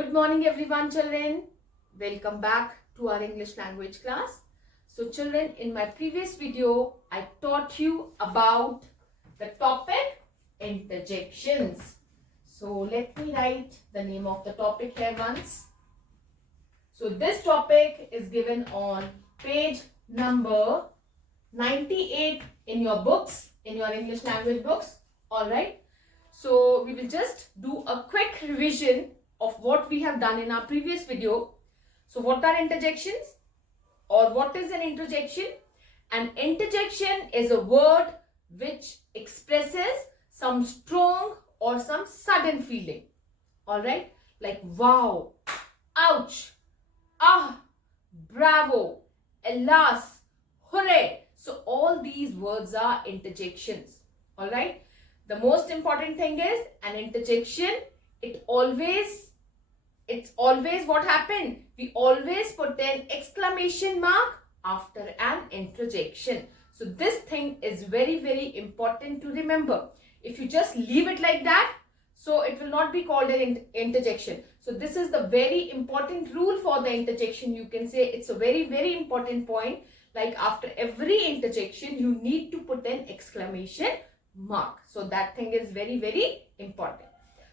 Good morning everyone children. Welcome back to our English language class. So children, in my previous video, I taught you about the topic interjections. So let me write the name of the topic here once. So this topic is given on page number 98 in your books, in your English language books. Alright. So we will just do a quick revision of what we have done in our previous video. So what are interjections, or what is an interjection? An interjection is a word which expresses some strong or some sudden feeling. Alright, like wow, ouch, ah, bravo, alas, hooray. So all these words are interjections. Alright, the most important thing is an interjection, it's always what happened? We always put an exclamation mark after an interjection. So this thing is very important to remember. If you just leave it like that, so it will not be called an interjection. So this is the very important rule for the interjection. You can say it's a very important point. Like after every interjection, you need to put an exclamation mark. So that thing is very important.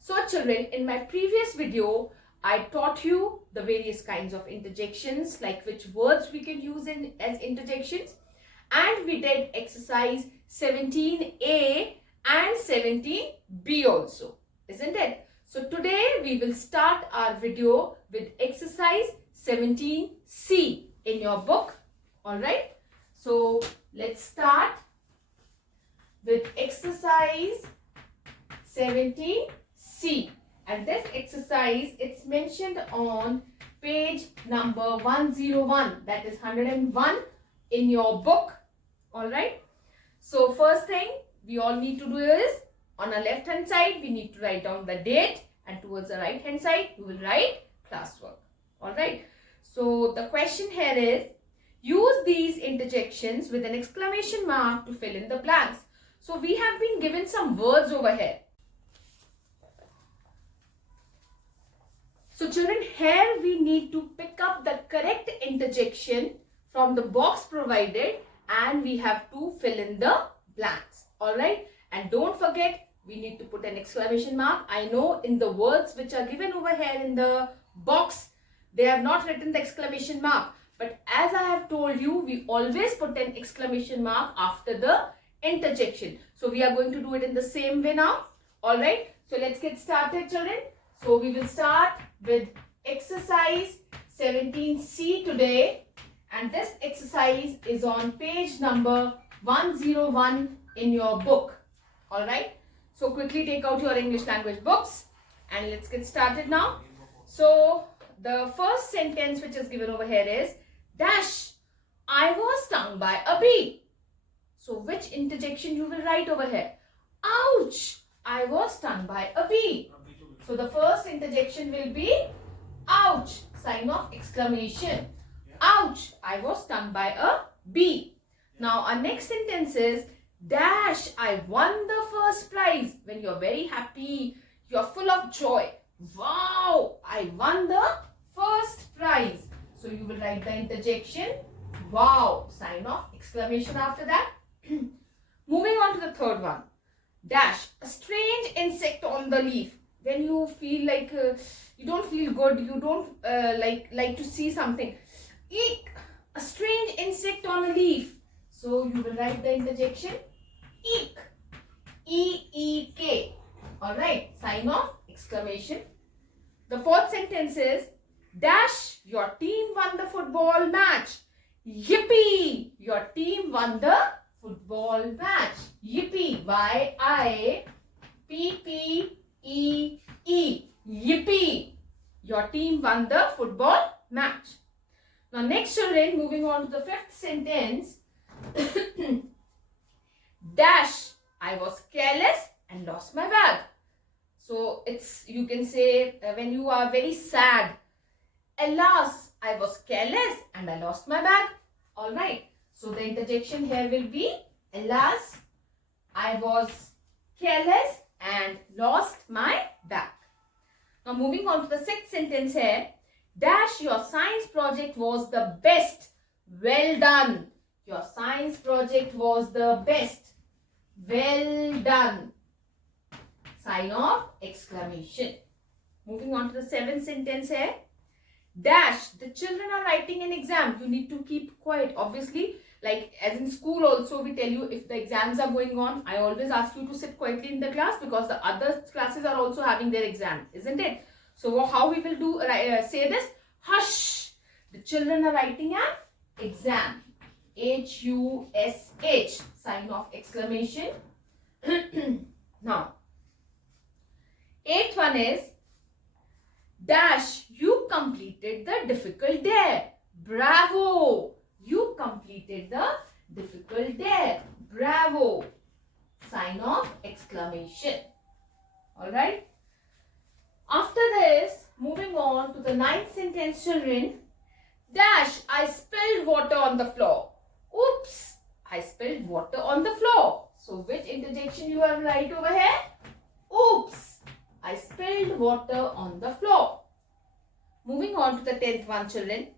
So children, in my previous video, I taught you the various kinds of interjections, like which words we can use as interjections, and we did exercise 17A and 17B also, isn't it? So today we will start our video with exercise 17C in your book. Alright, so let's start with exercise 17C. And this exercise, it's mentioned on page number 101, that is 101 in your book. Alright. So first thing we all need to do is, on our left hand side, we need to write down the date, and towards the right hand side, we will write classwork. Alright. So the question here is, use these interjections with an exclamation mark to fill in the blanks. So we have been given some words over here. So children, here we need to pick up the correct interjection from the box provided, and we have to fill in the blanks. Alright, and don't forget, we need to put an exclamation mark. I know in the words which are given over here in the box, they have not written the exclamation mark. But as I have told you, we always put an exclamation mark after the interjection. So we are going to do it in the same way now. Alright, so let's get started children. So we will start with exercise 17C today, and this exercise is on page number 101 in your book. Alright, so quickly take out your English language books and let's get started now. So the first sentence which is given over here is, dash, I was stung by a bee. So which interjection you will write over here? Ouch, I was stung by a bee. So the first interjection will be ouch, sign of exclamation. Ouch, I was stung by a bee. Now our next sentence is, dash, I won the first prize. When you're very happy, you're full of joy. Wow, I won the first prize. So you will write the interjection wow, sign of exclamation after that. Moving on to the third one. Dash, a strange insect on the leaf. When you feel like you don't feel good, you don't like to see something. Eek, a strange insect on a leaf. So you will write the interjection eek, E-E-K. Alright, sign of exclamation. The fourth sentence is, dash, your team won the football match. Yippee, your team won the football match. Yippee, Y-I-P-P-E-E, yippee, your team won the football match. Now next children, moving on to the fifth sentence. Dash, I was careless and lost my bag. So it's, you can say when you are very sad, alas, I was careless and I lost my bag. Alright, so the interjection here will be, alas, I was careless and lost my bag. Now moving on to the sixth sentence here. Dash, your science project was the best. Well done. Your science project was the best. Well done. Sign of exclamation. Moving on to the seventh sentence here. Dash, the children are writing an exam. You need to keep quiet. Obviously, like as in school also, we tell you if the exams are going on, I always ask you to sit quietly in the class because the other classes are also having their exam, isn't it? So how we will do say this? Hush, the children are writing an exam. H-U-S-H, sign of exclamation. Now, eighth one is, dash, you completed the difficult dare. Bravo, you completed the difficult dare. Bravo, sign of exclamation. Alright. After this, moving on to the ninth sentence, children. Dash, I spilled water on the floor. Oops, I spilled water on the floor. So which interjection you have right over here? Oops, I spilled water on the floor. Moving on to the 10th one, children.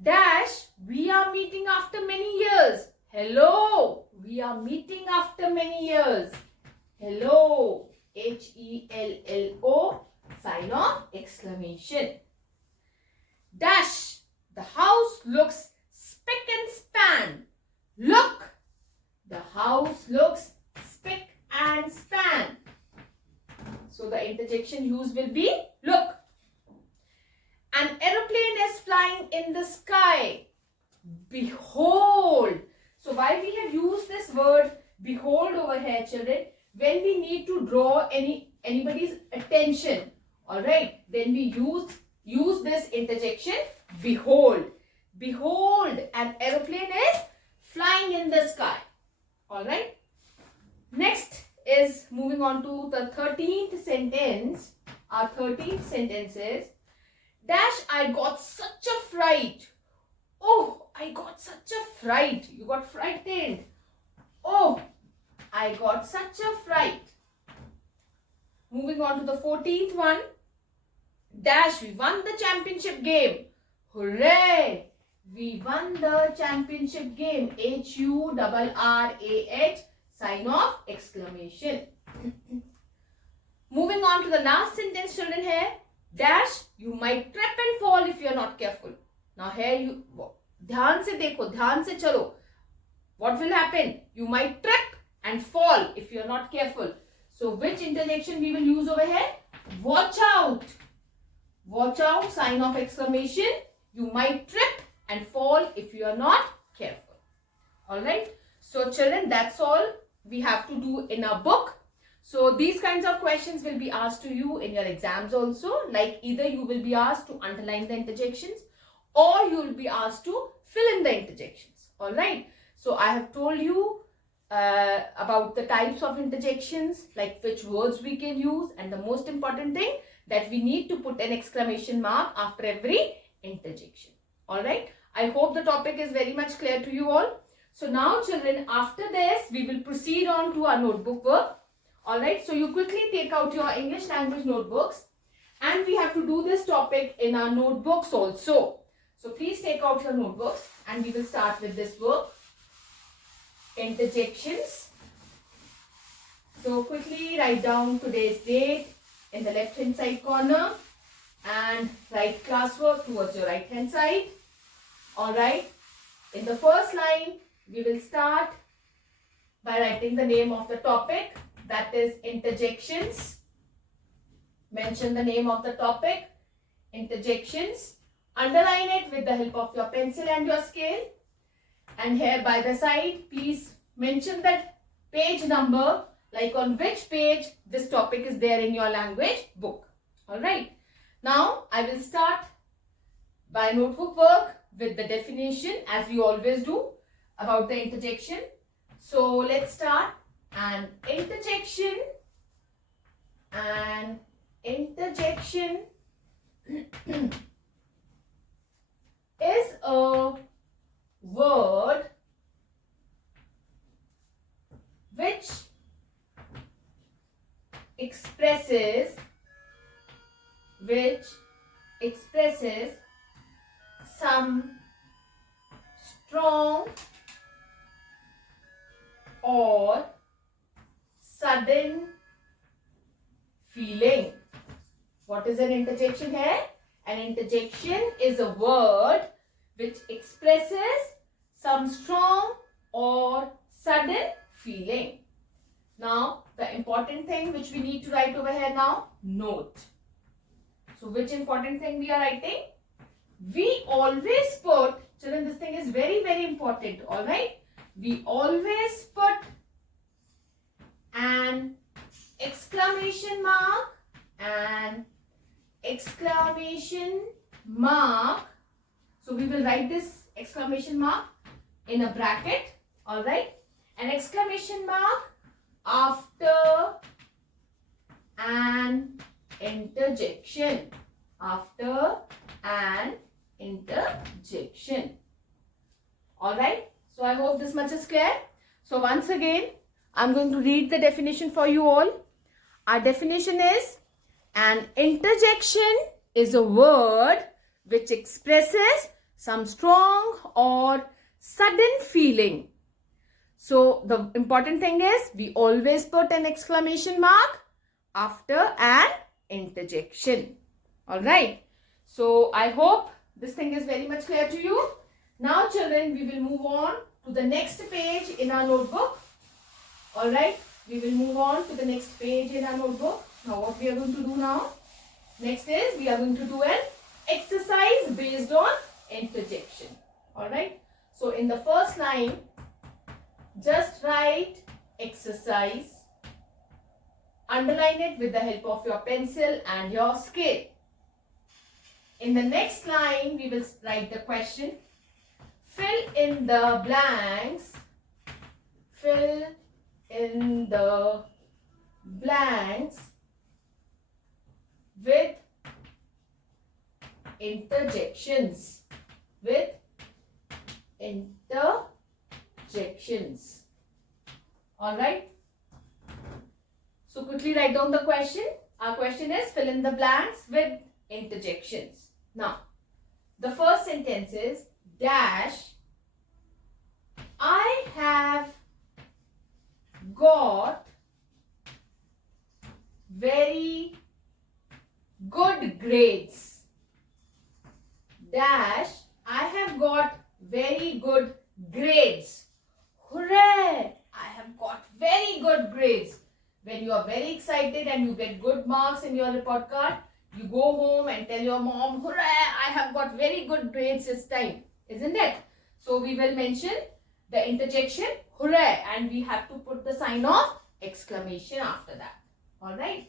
Dash, we are meeting after many years. Hello, we are meeting after many years. Hello, H-E-L-L-O, sign of exclamation. Dash, the house looks spick and span. Look, the house looks spick and span. So the interjection used will be look. An aeroplane is flying in the sky. Behold. So why we have used this word behold over here, children? When we need to draw anybody's attention, all right, then we use this interjection behold. Behold, an aeroplane is flying in the sky. All right. Next is moving on to the 13th sentence. Our 13th sentence is, dash, I got such a fright. Oh, I got such a fright. You got frightened. Oh, I got such a fright. Moving on to the 14th one. Dash, we won the championship game. Hooray! We won the championship game. H-U-R-R-A-H, sign of exclamation. Moving on to the last sentence, children here. Dash, you might trip and fall if you are not careful. Now here you, ध्यान से देखो, ध्यान से चलो. What will happen? You might trip and fall if you are not careful. So which interjection we will use over here? Watch out. Watch out, sign of exclamation. You might trip and fall if you are not careful. Alright. So children, that's all we have to do in our book. So these kinds of questions will be asked to you in your exams also. Like either you will be asked to underline the interjections or you will be asked to fill in the interjections. Alright. So I have told you about the types of interjections, like which words we can use, and the most important thing that we need to put an exclamation mark after every interjection. Alright. I hope the topic is very much clear to you all. So now children, after this we will proceed on to our notebook work. Alright. So you quickly take out your English language notebooks and we have to do this topic in our notebooks also. So please take out your notebooks and we will start with this work. Interjections. So quickly write down today's date in the left hand side corner and write classwork towards your right hand side. Alright. In the first line, we will start by writing the name of the topic, that is interjections. Mention the name of the topic, interjections. Underline it with the help of your pencil and your scale. And here by the side, please mention that page number, like on which page this topic is there in your language book. Alright. Now, I will start by notebook work with the definition as we always do about the interjection. So, let's start. An interjection is a word which expresses which expresses some strong or sudden feeling. What is an interjection here? An interjection is a word which expresses some strong or sudden feeling. Now, the important thing which we need to write over here now, note. So, which important thing we are writing? We always put, children, this thing is very, very important, alright? We always put an exclamation mark and exclamation mark. So we will write this exclamation mark in a bracket, alright? An exclamation mark after an interjection. After an interjection. Alright? So I hope this much is clear. So once again, I'm going to read the definition for you all. Our definition is, an interjection is a word which expresses some strong or sudden feeling. So the important thing is, we always put an exclamation mark after an interjection. Alright. So I hope this thing is very much clear to you. Now children, we will move on to the next page in our notebook. Alright. We will move on to the next page in our notebook. Now what we are going to do now? Next is, we are going to do an exercise based on interjection. Alright. So in the first line, just write exercise. Underline it with the help of your pencil and your scale. In the next line, we will write the question. Fill in the blanks. Fill in the blanks with interjections. With interjections. Alright. So quickly write down the question. Our question is, fill in the blanks with interjections. Now, the first sentence is, dash, I have got very good grades. Dash, I have got very good grades. Hooray! I have got very good grades. When you are very excited and you get good marks in your report card, you go home and tell your mom, hooray, I have got very good grades this time. Isn't it? So we will mention the interjection, hooray, and we have to put the sign of exclamation after that. Alright.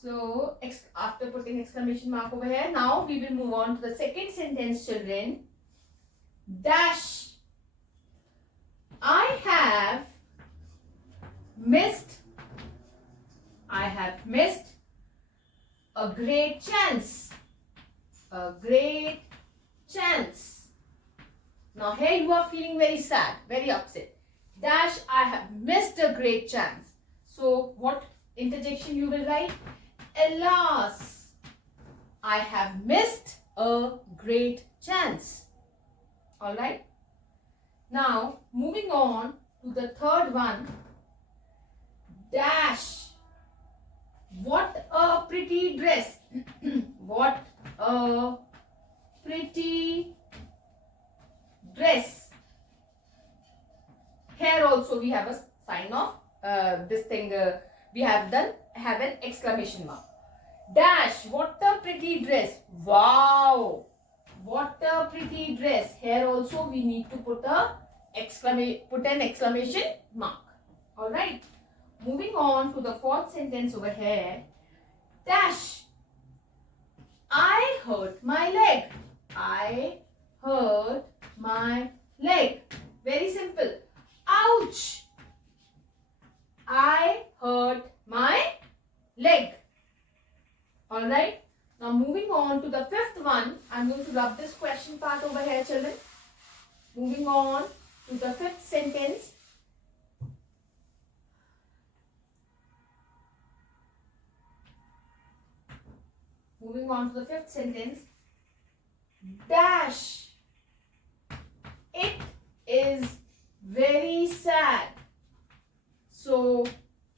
So after putting exclamation mark over here, now we will move on to the second sentence, children. Dash, I have missed a great chance. A great chance. Now here you are feeling very sad, very upset. Dash, I have missed a great chance. So what interjection you will write? Alas, I have missed a great chance. Alright. Now moving on to the third one. Dash, what a pretty dress. What a pretty dress. Here also we have a sign of this thing. We have an exclamation mark. Dash, what a pretty dress. Wow, what a pretty dress. Here also we need to put an exclamation mark. Alright. Moving on to the fourth sentence over here. Dash, I hurt my leg. I hurt my leg. Very simple. Ouch, I hurt my leg. Alright. Now moving on to the fifth one. I'm going to rub this question part over here, children. Moving on to the fifth sentence. moving on to the fifth sentence. Dash. It is very sad. So,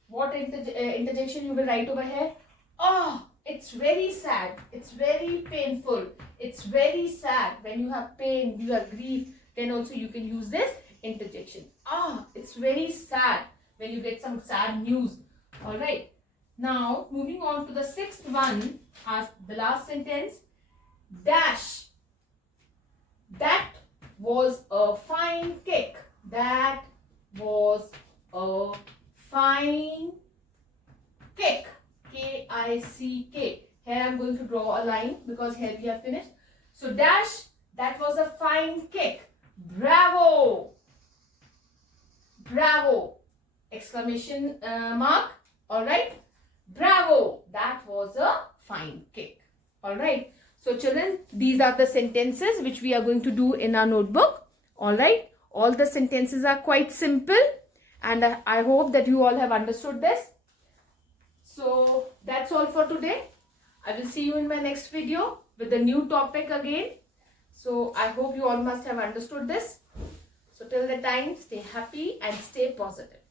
what interjection you will write over here? Oh, it's very sad. It's very painful. It's very sad. When you have pain, you have grief, then also you can use this interjection. Ah, it's very sad when you get some sad news. Alright. Now, moving on to the sixth one, as the last sentence. Dash. That was a fine kick. That was a fine kick. K-I-C-K. Here I am going to draw a line because here we have finished. So dash, that was a fine kick. Bravo. Bravo. Exclamation mark. Alright. Bravo. That was a fine kick. Alright. So children, these are the sentences which we are going to do in our notebook. Alright. All the sentences are quite simple. And I hope that you all have understood this. So that's all for today. I will see you in my next video with a new topic again. So I hope you all must have understood this. So till the time, stay happy and stay positive.